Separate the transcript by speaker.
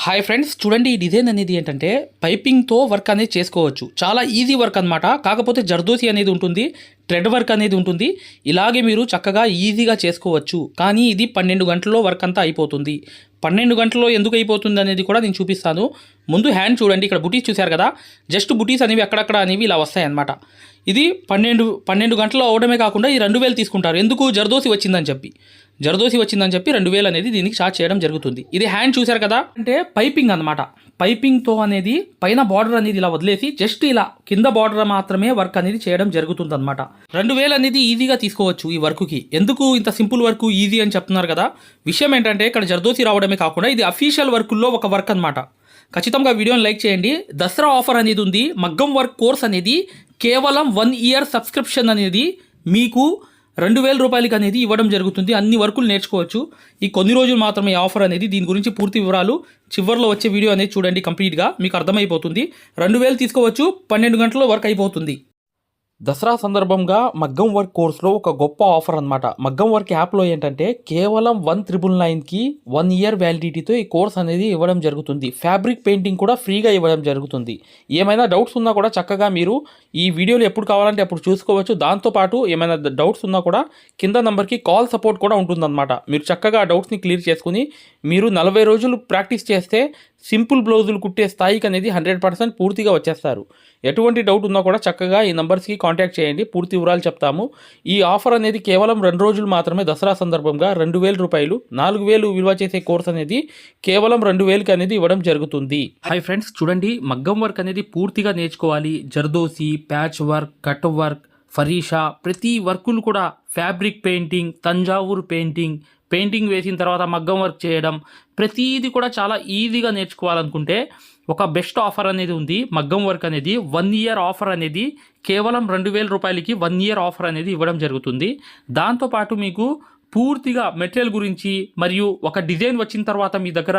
Speaker 1: Hi friends చూడండి ఈ design అనేది ఏంటంటే పైపింగ్తో వర్క్ అనేది చేసుకోవచ్చు. చాలా ఈజీ వర్క్ అనమాట కాకపోతే జర్దోసి అనేది ఉంటుంది థ్రెడ్ వర్క్ అనేది ఉంటుంది. ఇలాగే మీరు చక్కగా ఈజీగా చేసుకోవచ్చు. కానీ ఇది పన్నెండు గంటల్లో వర్క్ అంతా అయిపోతుంది. పన్నెండు గంటల్లో ఎందుకు అయిపోతుంది అనేది కూడా నేను చూపిస్తాను. ముందు హ్యాండ్ చూడండి ఇక్కడ బుటీస్ చూశారు కదా? జస్ట్ బుటీస్ అనేవి అక్కడక్కడ అనేవి ఇలా వస్తాయి అన్నమాట ఇది పన్నెండు పన్నెండు గంటలు అవడమే కాకుండా ఈ రెండు వేలు తీసుకుంటారు. ఎందుకు? జర్దోసి వచ్చిందని చెప్పి. జరదోసి వచ్చిందని చెప్పి రెండు వేలు అనేది దీనికి చార్జ్ చేయడం జరుగుతుంది. ఇది హ్యాండ్ చూశారు కదా? అంటే పైపింగ్ అనమాట పైపింగ్తో అనేది పైన బార్డర్ అనేది ఇలా వదిలేసి జస్ట్ ఇలా కింద బార్డర్ మాత్రమే వర్క్ అనేది చేయడం జరుగుతుంది అనమాట రెండు వేలు అనేది ఈజీగా తీసుకోవచ్చు ఈ వర్క్కి. ఎందుకు ఇంత సింపుల్ వర్క్ ఈజీ అని చెప్తున్నారు కదా? విషయం ఏంటంటే ఇక్కడ జర్దోసి రావడమే కాకుండా ఇది అఫీషియల్ వర్కుల్లో ఒక వర్క్ అనమాట ఖచ్చితంగా వీడియోని లైక్ చేయండి. దసరా ఆఫర్ అనేది ఉంది. మగ్గం వర్క్ కోర్స్ అనేది కేవలం వన్ ఇయర్ సబ్స్క్రిప్షన్ అనేది మీకు రెండు వేల రూపాయలకి అనేది ఇవ్వడం జరుగుతుంది. అన్ని వర్కులు నేర్చుకోవచ్చు. ఈ కొన్ని రోజులు మాత్రమే ఆఫర్ అనేది దీని గురించి పూర్తి వివరాలు చివరిలో వచ్చే వీడియో అనేది చూడండి కంప్లీట్గా. మీకు అర్థమైపోతుంది. రెండు వేలు తీసుకోవచ్చు. పన్నెండు గంటల్లో వర్క్ అయిపోతుంది. దసరా సందర్భంగా మగ్గం వర్క్ కోర్స్లో ఒక గొప్ప ఆఫర్ అనమాట మగ్గం వర్క్ యాప్లో ఏంటంటే కేవలం వన్ త్రిబుల్ నైన్కి వన్ ఇయర్ వ్యాలిడిటీతో ఈ కోర్స్ అనేది ఇవ్వడం జరుగుతుంది. ఫ్యాబ్రిక్ పెయింటింగ్ కూడా ఫ్రీగా ఇవ్వడం జరుగుతుంది. ఏమైనా డౌట్స్ ఉన్నా కూడా చక్కగా మీరు ఈ వీడియోలు ఎప్పుడు కావాలంటే అప్పుడు చూసుకోవచ్చు. దాంతోపాటు ఏమైనా డౌట్స్ ఉన్నా కూడా కింద నంబర్కి కాల్ సపోర్ట్ కూడా ఉంటుందన్నమాట. మీరు చక్కగా ఆ డౌట్స్ని క్లియర్ చేసుకుని మీరు నలభై రోజులు ప్రాక్టీస్ చేస్తే సింపుల్ బ్లౌజులు కుట్టే స్థాయికి అనేది హండ్రెడ్ పర్సెంట్ పూర్తిగా వచ్చేస్తారు. ఎటువంటి డౌట్ ఉన్నా కూడా చక్కగా ఈ నంబర్స్కి కాంటాక్ట్ చేయండి. పూర్తి వివరాలు చెప్తాము. ఈ ఆఫర్ అనేది కేవలం రెండు రోజులు మాత్రమే దసరా సందర్భంగా రెండు వేల రూపాయలు నాలుగు వేలు విలువ చేసే కోర్స్ అనేది కేవలం రెండు వేలకి అనేది ఇవ్వడం జరుగుతుంది. హాయ్ ఫ్రెండ్స్ చూడండి మగ్గం వర్క్ అనేది పూర్తిగా నేర్చుకోవాలి. Zardozi patch work cut work ఫరీషా ప్రతి వర్కులు కూడా fabric painting Thanjavur painting painting వేసిన తర్వాత మగ్గం వర్క్ చేయడం ప్రతిదీ కూడా చాలా ఈజీగా నేర్చుకోవాలనుకుంటే ఒక బెస్ట్ ఆఫర్ అనేది ఉంది. మగ్గం వర్క్ అనేది వన్ ఇయర్ ఆఫర్ అనేది కేవలం రెండు వేల రూపాయలకి వన్ ఇయర్ ఆఫర్ అనేది ఇవ్వడం జరుగుతుంది. దాంతోపాటు మీకు పూర్తిగా మెటీరియల్ గురించి మరియు ఒక డిజైన్ వచ్చిన తర్వాత మీ దగ్గర